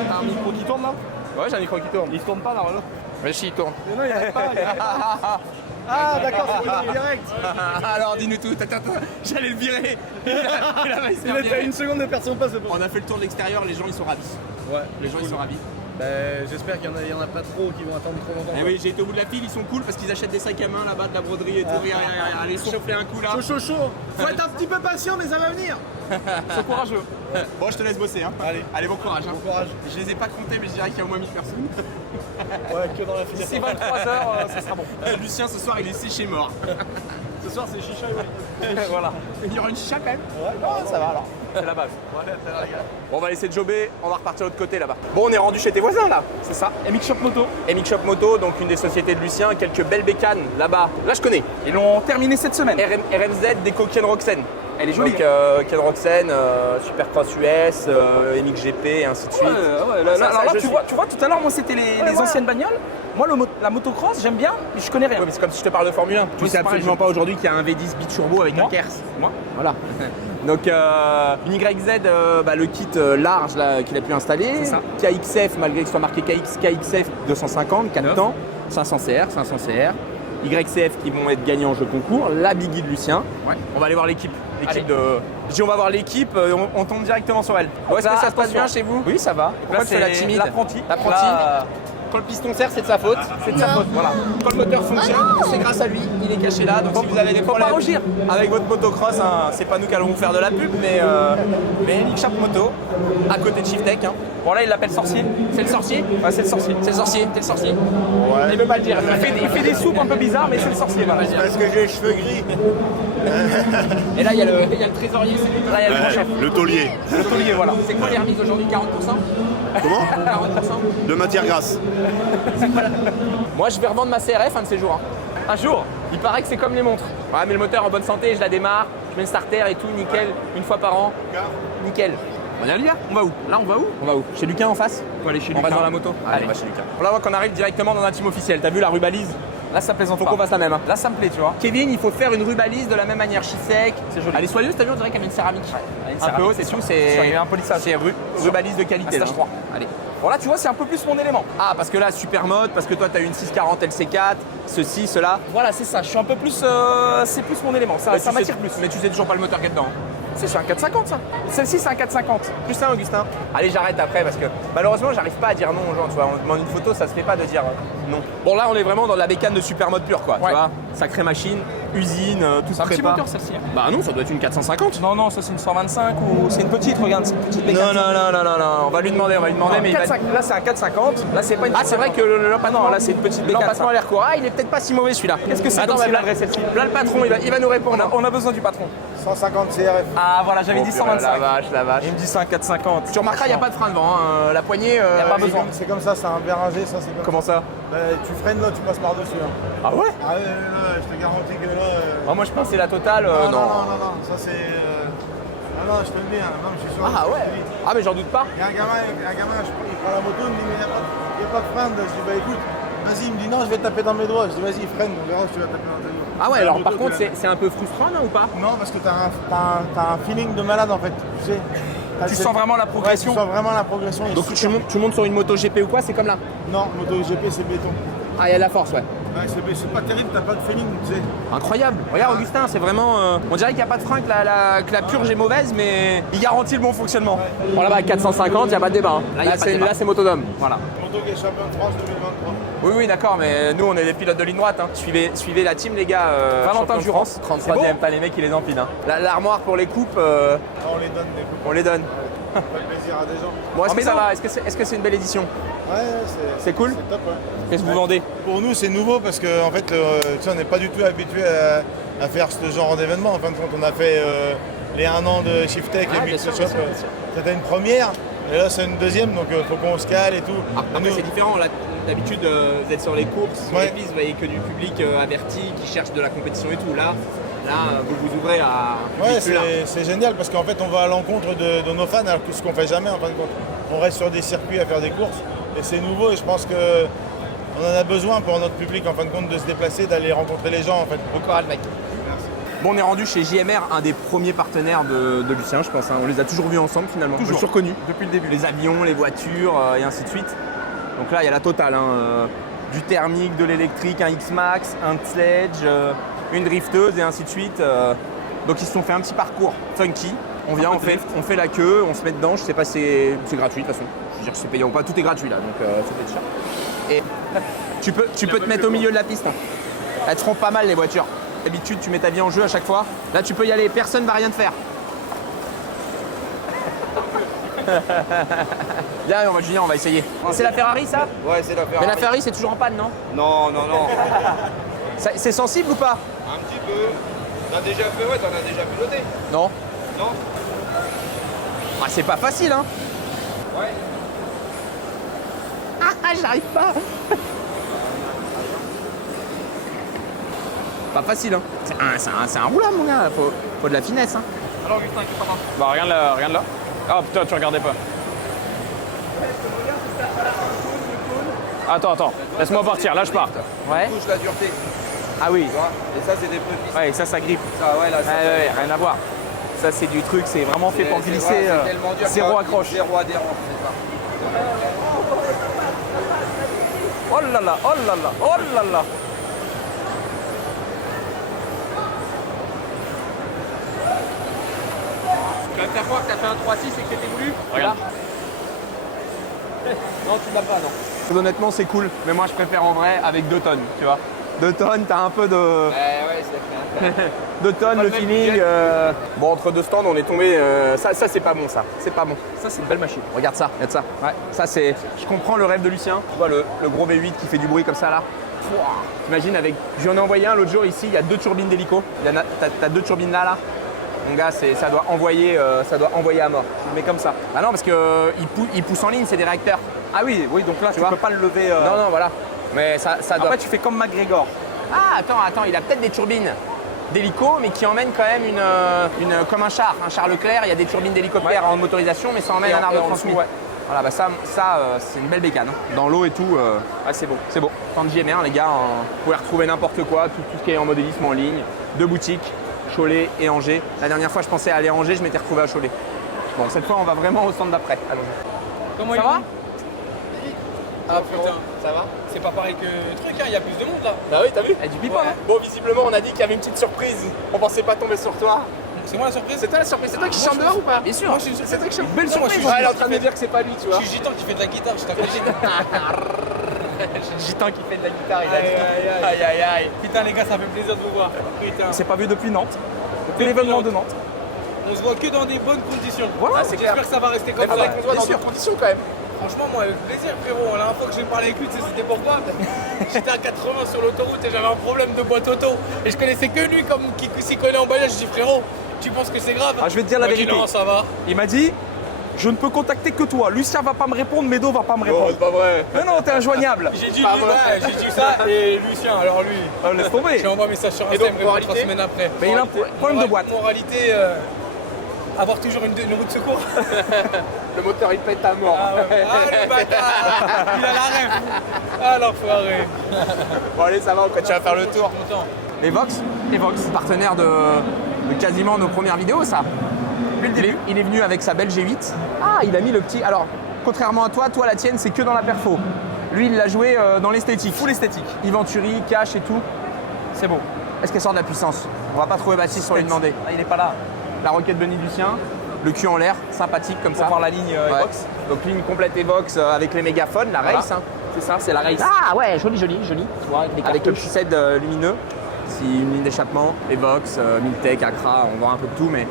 T'as un micro qui tourne là? Ouais, j'ai un micro qui tourne. Il tourne pas normalement. Mais si, il tourne. Non, il arrête pas. Ah, d'accord, c'est pour le direct. Alors, dis-nous tout. Attends, j'allais le virer. Il a Il était à une seconde de personne pas, c'est bon. On a fait le tour de l'extérieur, les gens ils sont ravis. Ouais. Les gens ils sont ravis. J'espère qu'il y en a pas trop qui vont attendre trop longtemps. Eh oui, j'ai été au bout de la file, ils sont cool parce qu'ils achètent des sacs à main là-bas, de la broderie et tout. Regarde, allez, soufflez un coup là. Chaud, chaud, chaud. Faut être un petit peu patient, mais ça va venir. C'est courageux. Bon, je te laisse bosser. Hein. Allez, bon courage. Hein. Bon courage. Je les ai pas comptés, mais je dirais qu'il y a au moins 1000 personnes. Ouais, que dans la file. D'ici 23h, ça sera bon. Lucien, ce soir, il est séché mort. Ce soir, c'est chicha, ouais. Voilà. Il y aura une chicha quand même. Ouais, non, ça va alors. C'est la base. Bon, on va laisser de jobber, on va repartir de l'autre côté là-bas. Bon, on est rendu chez tes voisins là. C'est ça. MX Shop Moto. MX Shop Moto, donc une des sociétés de Lucien, quelques belles bécanes là-bas. Là, je connais. Ils l'ont terminé cette semaine. RMZ, Déco Ken Roxen. Elle est jolie. Donc Ken Roxen, Supercross US, MXGP et ainsi de suite. Alors là, tu vois, tout à l'heure, moi, c'était les anciennes bagnoles. Moi, la motocross, j'aime bien, mais je connais rien. Ouais, mais c'est comme si je te parle de Formule 1. Tu sais c'est pareil, absolument pas aujourd'hui qu'il y a un V10 biturbo avec un KERS. Moi. Voilà. Donc une YZ, le kit large là, qu'il a pu installer. C'est ça. KXF, malgré que ce soit marqué KXF 250, 4 temps, 500 CR. YCF qui vont être gagnants en jeu concours. La Biggie de Lucien. Ouais. On va aller voir l'équipe. Allez. Je dis on va voir l'équipe, on tombe directement sur elle. Bon, est-ce que Là, ça se passe bien attention. chez vous? Oui, ça va. Pourquoi tu fais la timide? L'apprenti. L'apprenti. Là, Quand le piston serre, c'est de sa faute. C'est de sa faute, voilà. Quand le moteur fonctionne, c'est grâce à lui. Il est caché là. Donc si vous avez des faut pas problèmes rougir. avec votre motocross, hein, c'est pas nous qui allons vous faire de la pub, mais MX Shop Moto, à côté de Shiftech. Hein. Bon, là, il l'appelle sorcier. C'est le sorcier? Ouais, c'est le sorcier. C'est le sorcier. T'es le sorcier? Ouais. Il veut pas le dire. Il fait des soupes un peu bizarres, mais c'est le sorcier. Voilà. Parce que j'ai les cheveux gris. Et là, il y a le trésorier. C'est lui. Là, il y a le grand chef. Le taulier. Le taulier, voilà. C'est quoi les remises aujourd'hui? 40%? Comment 40%? De matière grasse. Moi, je vais revendre ma CRF un de ces jours. Hein. Un jour. Il paraît que c'est comme les montres. Ouais, mais le moteur en bonne santé, je la démarre, je mets le starter et tout, nickel, une fois par an. Nickel. On y a on va où? Là, on va où? On va où? Chez Lucas en face? On va aller chez On Lucas. va dans la moto? Allez, on va chez Lucas. On la voit qu'on arrive directement dans un team officiel. T'as vu la rubalise? Là, ça plaisante Faut pas. qu'on fasse la même. Hein. Là, ça me plaît, tu vois. Kevin, il faut faire une rubalise de la même manière. Sec. C'est joli. Elle est soyeuse, t'as vu, on dirait qu'elle met une céramique. Un peu haut, c'est sûr, c'est. Il y a un polissage. C'est rubalise de qualité. Stage là. 3. Allez. Bon, là, tu vois, c'est un peu plus mon élément. Ah, parce que là, super mode, parce que toi, t'as une 640 LC4, ceci, cela. Voilà, c'est ça. Je suis un peu plus. C'est plus mon élément. Ça, Mais ça tu sais- m'attire plus. Mais tu sais toujours pas le moteur qu'il y a dedans. C'est un 450, ça. Celle-ci, c'est un 450. Plus ça, Augustin. Allez, j'arrête après parce que malheureusement, j'arrive pas à dire non aux gens. Tu vois, on demande une photo, ça se fait pas de dire non. Bon, là, on est vraiment dans la bécane de super mode pur, quoi. Ouais. Tu vois, sacrée machine, usine, tout C'est un se petit prépare. moteur, celle-ci. Hein. Bah non, ça doit être une 450. Non, non, ça, c'est une 125 ou. C'est une petite, regarde, c'est une petite Non, bécane. non. On va lui demander, mais il va. 450. Là, c'est un 450. Là, c'est pas une. Ah, c'est vrai que l'empattement, Non, là, c'est une petite bécane. l'empattement ça. a l'air court. Ah, il est peut-être pas si mauvais celui-là. Qu'est-ce que c'est Attends, comme bah, cylindrée, celle-ci? là, le patron, il va nous répondre. On a besoin du patron. 150 CRF. Ah, voilà, j'avais dit 125. La vache. Il me dit c'est un 450. Tu remarqueras, il n'y a pas de frein devant. Hein. La poignée. Y a pas elle est besoin. comme- C'est comme ça, c'est un Béranger, ça c'est comme Comment ça? Bah, tu freines là, tu passes par-dessus. Hein. Ah ouais? Ah ouais, je te garantis que là. Ah, moi, je pensais la totale. non, ça c'est. Non, je te le dis, hein. Non, mais je suis sûr. Ah ouais? Ah, mais j'en doute pas. Il y a un gamin, il prend la moto, il me dit, mais il n'y a pas de frein. Je dis, bah écoute, vas-y, il me dit, non, je vais te taper dans mes doigts. Je dis, vas-y, freine, on verra si tu vas taper dans tes doigts. Ah ouais, La alors moto, par contre, tu c'est un peu frustrant, non, ou pas? Non, parce que t'as un feeling de malade en fait, tu sais. Tu sens vraiment la progression. Ouais, tu sens vraiment la progression. et Donc super. tu montes sur une moto GP ou quoi, c'est comme là? Non, moto GP c'est béton. Ah, il y a de la force, ouais. Ouais, c'est pas terrible, t'as pas de feeling, tu sais. Incroyable. Regarde, Augustin, c'est vraiment. On dirait qu'il n'y a pas de frein, que la purge est mauvaise, mais il garantit le bon fonctionnement. Bon, là-bas, à 450, il n'y a pas de débat. Hein. Là, c'est Motodome. Voilà. Moto qui est champion de France 2023. Oui, d'accord, mais nous, on est des pilotes de ligne droite. Hein. Suivez la team, les gars. Valentin champion de Durand. France, C'est 33e, bon pas les mecs qui les empilent. Hein. L'armoire pour les coupes, On les donne des coups. on les donne. Pas de plaisir à des gens. Bon, est-ce En que ça maison. va? Est-ce que c'est une belle édition? Ouais, C'est cool? C'est top, ouais. Qu'est-ce que vous vendez? Pour nous, c'est nouveau parce qu'en fait, tu sais, on n'est pas du tout habitué à faire ce genre d'événement. En fin de compte, on a fait les 1 an de Shiftech Ah, et bien Mix sûr, Shop. bien sûr, bien sûr. C'était une première. Et là, c'est une deuxième, donc il faut qu'on se cale et tout. Après, Nous- c'est différent. Là, d'habitude, vous êtes sur les courses, sur Ouais. les pistes, vous voyez que du public averti qui cherche de la compétition et tout. Là, vous vous ouvrez à. Ouais, plus large. c'est génial parce qu'en fait, on va à l'encontre de nos fans, alors que ce qu'on fait jamais en fin de compte. On reste sur des circuits à faire des courses et c'est nouveau et je pense que on en a besoin pour notre public en fin de compte de se déplacer, d'aller rencontrer les gens en fait. Bon courage mec. Bon, on est rendu chez JMR, un des premiers partenaires de Lucien, je pense. Hein. On les a toujours vus ensemble finalement. Toujours. Toujours connus depuis le début. Les avions, les voitures et ainsi de suite. Donc là, il y a la totale. Hein. Du thermique, de l'électrique, un X-Max, un sledge, une drifteuse et ainsi de suite. Donc ils se sont fait un petit parcours funky. On vient, on fait la queue, on se met dedans. Je sais pas si c'est gratuit de toute façon. Je veux dire, c'est payant ou pas, tout est gratuit là, donc ça fait cher. Et tu peux te mettre au milieu de la piste. Hein. Elles seront pas mal les voitures. D'habitude, tu mets ta vie en jeu à chaque fois. Là, tu peux y aller, personne va rien te faire. Viens, Julien, on va essayer. C'est la Ferrari, ça? Ouais, c'est la Ferrari. Mais la Ferrari, c'est toujours en panne, non? Non, non, non. C'est sensible ou pas? Un petit peu. T'en as déjà fait, ouais, t'en as déjà piloté. Non. Non? Ah, c'est pas facile, hein? Ouais. Ah, j'arrive pas. Pas facile, hein. C'est un roulable, mon gars. Faut de la finesse, hein. Alors, Justin, qu'est-ce que t'en penses? Bah, regarde là. Ah, putain, tu regardais pas. Attends. Laisse-moi partir, lâche pas. Ouais. Touche la dureté. Ah oui. Tu vois. Et ça, c'est des petits. Ouais, ça grippe. Ça, ouais, là, Ouais, rien à voir. Ça, c'est du truc, c'est vraiment fait pour glisser. C'est tellement dur. Zéro accroche. Zéro adhérence, c'est ça. Oh là là. Tu vas me faire croire que t'as fait un 3-6 et que c'était voulu? Regarde. Non, tu l'as pas, non. Honnêtement, c'est cool, mais moi je préfère en vrai avec 2 tonnes, tu vois. 2 tonnes, t'as un peu de. Ouais, c'est 2 tonnes, le feeling. Bon, entre deux stands, on est tombé. Ça c'est pas bon, ça. C'est pas bon. Ça, c'est une belle machine. Regarde ça. Ouais. Ça, c'est. Je comprends le rêve de Lucien. Tu vois, le gros V8 qui fait du bruit comme ça, là. T'imagines avec. J'en ai envoyé un l'autre jour ici, il y a 2 turbines d'hélico. T'as 2 turbines là. Mon gars, ça doit envoyer à mort. Tu le mets comme ça. Ah non, parce que il pousse en ligne, c'est des réacteurs. Ah oui, donc là, tu vois peux pas le lever. Non, voilà. Mais ça doit. Après, tu fais comme McGregor. Ah, attends, il a peut-être des turbines d'hélico, mais qui emmènent quand même comme un char Leclerc. Il y a des turbines d'hélicoptère en motorisation, mais ça emmène un arbre de transmis. Ouais. Voilà, bah ça c'est une belle bécane. Hein. Dans l'eau et tout, c'est beau. C'est beau. Tant de JMR, les gars, vous pouvez retrouver n'importe quoi, tout ce qui est en modélisme en ligne, 2 boutiques, Cholet et Angers. La dernière fois, je pensais aller à Angers, je m'étais retrouvé à Cholet. Bon, cette fois, on va vraiment au centre d'après. Allons-y. Comment ça va? Ah putain, ça va? c'est pas pareil que le truc, il y a plus de monde là. Bah oui, t'as vu? Et du pipa, hein. Bon, visiblement, on a dit qu'il y avait une petite surprise. On pensait pas tomber sur toi. C'est moi la surprise? C'est toi la surprise, c'est toi qui chante dehors ou pas? Bien sûr. Moi, je suis une C'est toi qui chante. belle surprise. Ouais, elle est en train de me dire que c'est pas lui, tu vois. Je suis gitan qui fait de la guitare, je t'appelle Gitan qui fait de la guitare, Aïe. Putain les gars, ça fait plaisir de vous voir. Putain. On s'est pas vu depuis Nantes. Depuis l'événement de Nantes. On se voit que dans des bonnes conditions. Voilà, c'est clair. J'espère que ça va rester comme Mais ça. faudrait qu'on se voit dans d'autres conditions quand même. Franchement, moi, avec plaisir, frérot. La dernière fois que j'ai parlé avec lui, c'était pourquoi? J'étais à 80 sur l'autoroute et j'avais un problème de boîte auto. Et je connaissais que lui qui s'y connaît en bagnole. Je dis, frérot, tu penses que c'est grave? Ah, je vais te dire la vérité. Non, ça va. Il m'a dit, je ne peux contacter que toi. Lucien va pas me répondre, Médo va pas me répondre. c'est pas vrai. Non, t'es injoignable. J'ai dit, j'ai dit ça et Lucien, alors lui. Laisse tomber. J'ai envoyé un message sur Instagram 3 semaines après. Mais il a un problème de boîte. Moralité, avoir toujours une roue de secours. Le moteur il pète à mort. Ah, ouais. Le bâtard. Il a la rêve. Ah l'enfoiré. Bon allez, ça va, tu vas faire le tour. Et Vox, partenaire de quasiment nos premières vidéos, ça. Depuis le début. Il est venu avec sa belle G8. Ah, il a mis le petit. Alors, contrairement à toi, la tienne, c'est que dans la perfo. Lui, il l'a joué dans l'esthétique. Full esthétique. Venturi, cache et tout. C'est beau. Est-ce qu'elle sort de la puissance? On va pas trouver Baptiste sans lui demander. Ah, il est pas là. La roquette Benny Lucien, le cul en l'air, sympathique comme ça. Pour voir la ligne Evox. Donc ligne complète Evox avec les mégaphones, la race. Hein. C'est ça, c'est la race. Ah ouais, joli. Tu vois, avec le petit set lumineux. Si une ligne d'échappement, Evox, Miltech, Acra, on vend un peu de tout, mais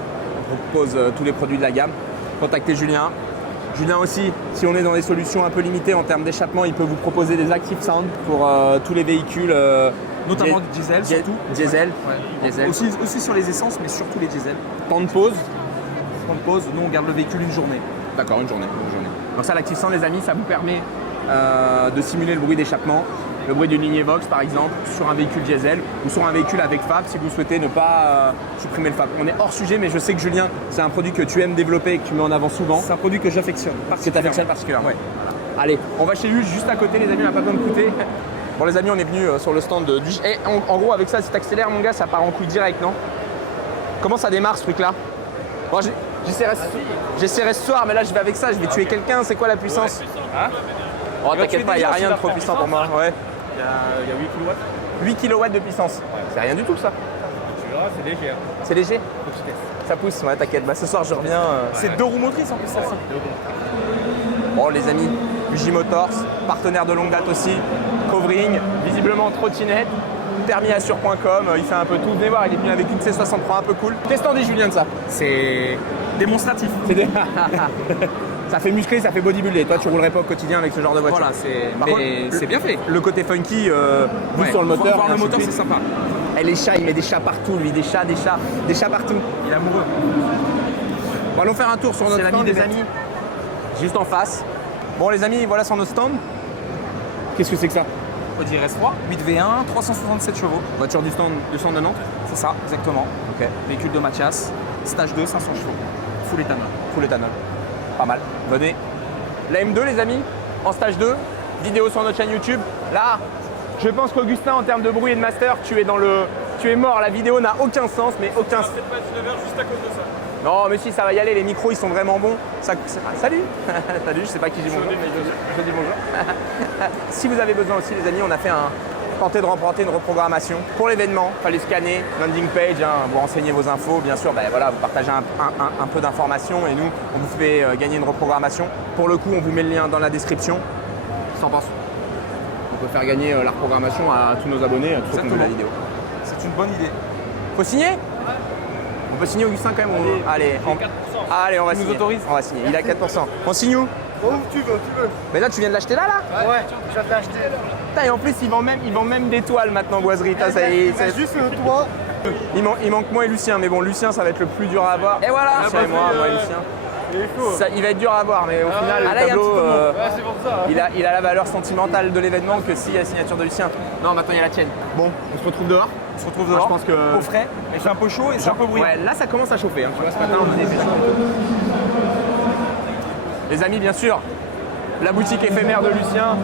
on propose tous les produits de la gamme. Contactez Julien. Julien aussi, si on est dans des solutions un peu limitées en termes d'échappement, il peut vous proposer des Active Sound pour tous les véhicules. Notamment du diesel, surtout. Diesel. Aussi sur les essences, mais surtout les diesels. Temps de pause. Nous on garde le véhicule une journée. D'accord, une journée. Donc ça, l'Active Sound, les amis, ça vous permet de simuler le bruit d'échappement, le bruit d'une ligne Evox par exemple, sur un véhicule diesel ou sur un véhicule avec fab si vous souhaitez ne pas supprimer le fab. On est hors sujet, mais je sais que Julien, c'est un produit que tu aimes développer et que tu mets en avant souvent. C'est un produit que j'affectionne. Que tu affectionnes particulièrement. Ouais. Voilà. Allez, on va chez lui juste à côté, les amis, on n'a pas besoin de coûter. Bon les amis, on est venu sur le stand du... Et en gros avec ça, si t'accélères mon gars, ça part en couille direct, non? Comment ça démarre ce truc là? Bon, j'essaierai ce soir, mais là je vais avec ça, je vais tuer quelqu'un, c'est quoi la puissance? Hein? Oh t'inquiète pas, il n'y a rien de trop puissant pour moi. Ouais. Il y a 8 kW. 8 kW de puissance. C'est rien du tout ça. Tu verras, c'est léger. Hein. C'est léger? Ça pousse, ouais t'inquiète. Bah ce soir je reviens. C'est 2 roues motrices en plus ça. Bon les amis, UJ Motors, partenaire de longue date aussi, covering, visiblement trottinette, permisassure.com, il fait un peu tout. Venez voir, il est venu avec une C63 un peu cool. Qu'est-ce que t'en dis Julien de ça? C'est démonstratif. Ça fait muscler, ça fait bodybuilder. Toi tu roulerais pas au quotidien avec ce genre de voiture. Voilà, c'est bien fait. Le côté funky, vu sur le moteur. Voir le moteur c'est sympa. Et les chats, il met des chats partout lui, des chats partout. Il est amoureux. Bon, allons faire un tour sur notre stand les amis. Juste en face. Bon les amis, voilà sur notre stand. Qu'est-ce que c'est que ça? Audi RS3, 8V1, 367 chevaux. Voiture du stand de Nantes. C'est ça, exactement. Ok. Véhicule de Mathias, stage 2, 500 chevaux. Full éthanol. Full éthanol. Pas mal. Venez. La M2 les amis, en stage 2, vidéo sur notre chaîne YouTube. Là, je pense qu'Augustin en termes de bruit et de master, tu es mort. La vidéo n'a aucun sens, mais aucun sens. Peut-être pas être une heure juste à cause de ça. Non mais si ça va y aller, les micros ils sont vraiment bons. Salut. Salut, je sais pas qui dit bonjour. Je dis bonjour. Si vous avez besoin aussi les amis, on a fait tenter de remporter une reprogrammation pour l'événement. Fallait scanner, landing page, vous renseignez vos infos, bien sûr, voilà, vous partagez un peu d'informations et nous, on vous fait gagner une reprogrammation. Pour le coup, on vous met le lien dans la description. Qu'est-ce que t'en penses? On peut faire gagner la reprogrammation à tous nos abonnés, à tous ceux qui ont vu la vidéo. C'est une bonne idée. Faut signer? On peut signer Augustin quand même? Allez, allez, on va signer. Autorise? On va signer. Il a 4%. On signe où? Où tu veux. Mais là, tu viens de l'acheter là? Ouais, je viens de l'acheter. Putain, et en plus, ils vendent même des toiles maintenant, Boiserie. Ça y est, c'est juste le toit. Il manque moi et Lucien, mais bon, Lucien, ça va être le plus dur à avoir. Et voilà, c'est moi et Lucien. Il va être dur à avoir, mais au final, le tableau, il a la valeur sentimentale de l'événement que s'il y a la signature de Lucien. Non, maintenant, il y a la tienne. Bon, on se retrouve dehors. On se retrouve dehors, je pense que... au frais, mais c'est un peu chaud et c'est un peu bruyant. Ouais, là ça commence à chauffer, hein. Tu vois, ce matin on est chaud. Les amis, bien sûr, la boutique éphémère de Lucien,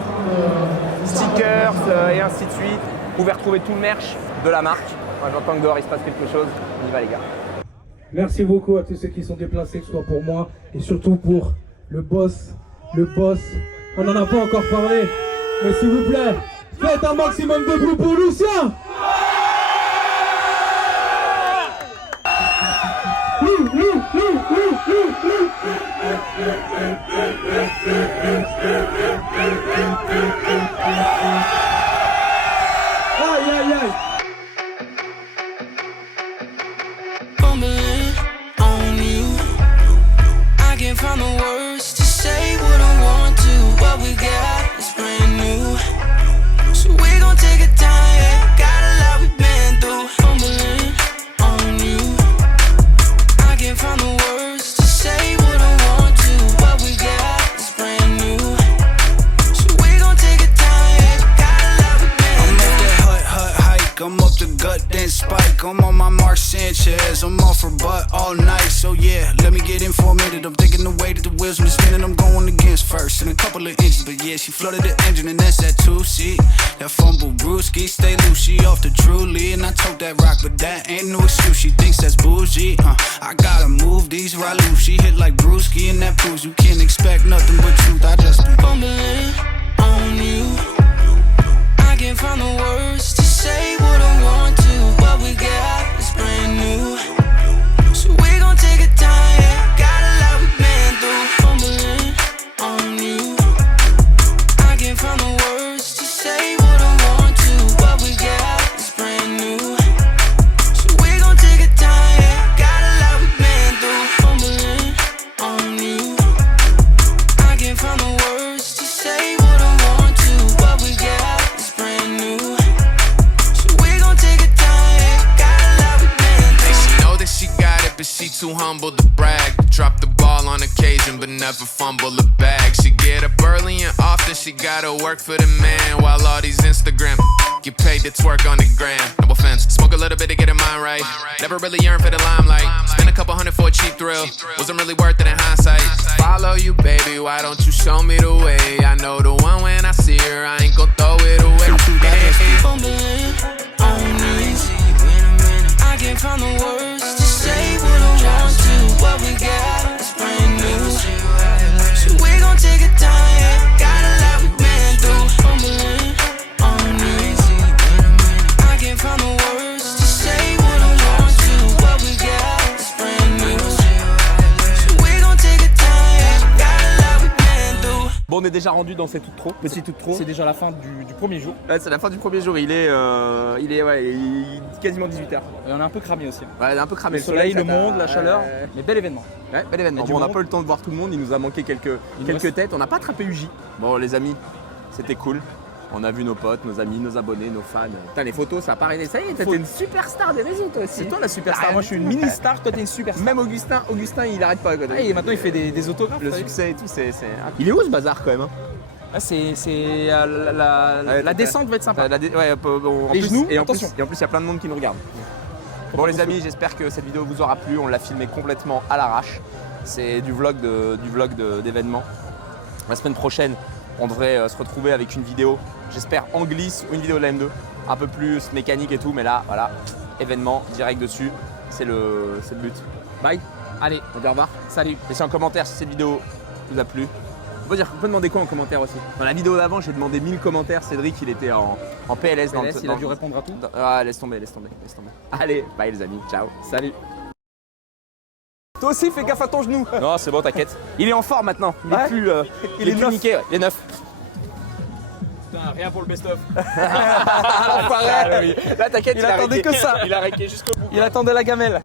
stickers et ainsi de suite. Vous pouvez retrouver tout le merch de la marque. Moi j'entends que dehors il se passe quelque chose. On y va les gars. Merci beaucoup à tous ceux qui sont déplacés, que ce soit pour moi et surtout pour le boss. On n'en a pas encore parlé, mais s'il vous plaît, faites un maximum de bruit pour Lucien. Aïe aïe aïe. Bumbling on you, I can't find the words to say what I want to. What we got is brand new, so we gon' take our time, yeah. Got a lot we've been through. Bumbling on you, I can't find the words to say what I want to. What we got is brand new, so we gon' take our time, yeah. Got a lot we've been through. I'm up that hike, I'm up the gut, then spike. I'm on my Mark Sanchez, I'm off her butt all night. So yeah, let me get in for a minute. I'm thinking the way that the wheels been spinning, I'm going against first in a couple of inches. But yeah, she flooded the engine and that's that 2-seat. That fumble brewski, stay loose, she off the truly. And I told that rock, but that ain't no excuse. She thinks that's bougie, I gotta move these right loose. She hit like Brewski and that proves you can't expect nothing but truth. I just been bumbling on you, I can't find the words to say what I want to. What we got is brand new, so we gon' take our time, yeah. Got a lot we've been through. Fumbling on you, I can't find the words to say what I want to. What we got is brand new, so we gon' take our time, yeah. Got a lot we've been through. Fumbling on you, I can't find the words to say what I want to. What we got is brand new, so we gon' take our time, yeah. Got a lot we've been through. She know that she got it, but she too humble to brag. Drop the ball ball on occasion, but never fumble a bag. She get up early and often she gotta work for the man. While all these Instagram get paid to twerk on the gram. No offense, smoke a little bit to get her mind right. Never really yearned for the limelight. Spend a couple $100 for a cheap thrill. Wasn't really worth it in hindsight. Follow you, baby, why don't you show me the way? I know the one when I see her, I ain't gon' throw it away. Fumbling on me. I can't find the words to say what I want to. What we got is brand new. So we gon' take our time, yeah. Got a lot we've been through. Fumbling on me. I can't find the words to say what I want to. What we got is brand new. So we gon' take our time, yeah. Got a lot we've been through. Bon, on est déjà rendu dans ces toutes trop. Petit toutes trop. C'est déjà la fin du premier jour. Ouais, c'est la fin du premier jour. Il est quasiment 18h. Et on est un peu cramé aussi. Ouais, on est un peu cramé. Le soleil, le ça monde, la chaleur. Mais bel événement. Ouais, bel événement. Bon, on n'a pas eu le temps de voir tout le monde. Il nous a manqué quelques têtes. On n'a pas attrapé UJ. Bon, les amis, c'était cool. On a vu nos potes, nos amis, nos abonnés, nos fans. Putain, les photos, ça apparaît. Ça y est, t'es une superstar des réseaux, toi aussi. C'est toi la superstar. Moi, je suis une mini-star. Toi, t'es une superstar. Même Augustin, il arrête pas. Quoi. Et maintenant, il fait des autographes. Le succès et tout, c'est. Il est où ce bazar quand même? Ah, la descente va être sympa. Les genoux, et en attention. Plus, il y a plein de monde qui nous regarde. Bon les amis, j'espère que cette vidéo vous aura plu. On l'a filmé complètement à l'arrache. C'est du vlog d'événement. La semaine prochaine, on devrait se retrouver avec une vidéo, j'espère en glisse ou une vidéo de la M2. Un peu plus mécanique et tout, mais là, voilà, événement direct dessus. C'est le but. Bye. Allez, on dit au revoir. Salut. Laissez en commentaire si cette vidéo vous a plu. On peut demander quoi en commentaire aussi? Dans la vidéo d'avant, j'ai demandé 1000 commentaires. Cédric, il était en PLS. Il a dû répondre à tout. Ah, laisse tomber. Allez, bye les amis. Ciao. Salut. Toi aussi, fais gaffe à ton genou. Non, c'est bon, t'inquiète. Il est en forme maintenant. Il est plus, il est plus niqué. Il est neuf. Putain, rien pour le best-of. Là, t'inquiète. Il attendait que ça. Il a arrêté jusqu'au bout. Il attendait la gamelle.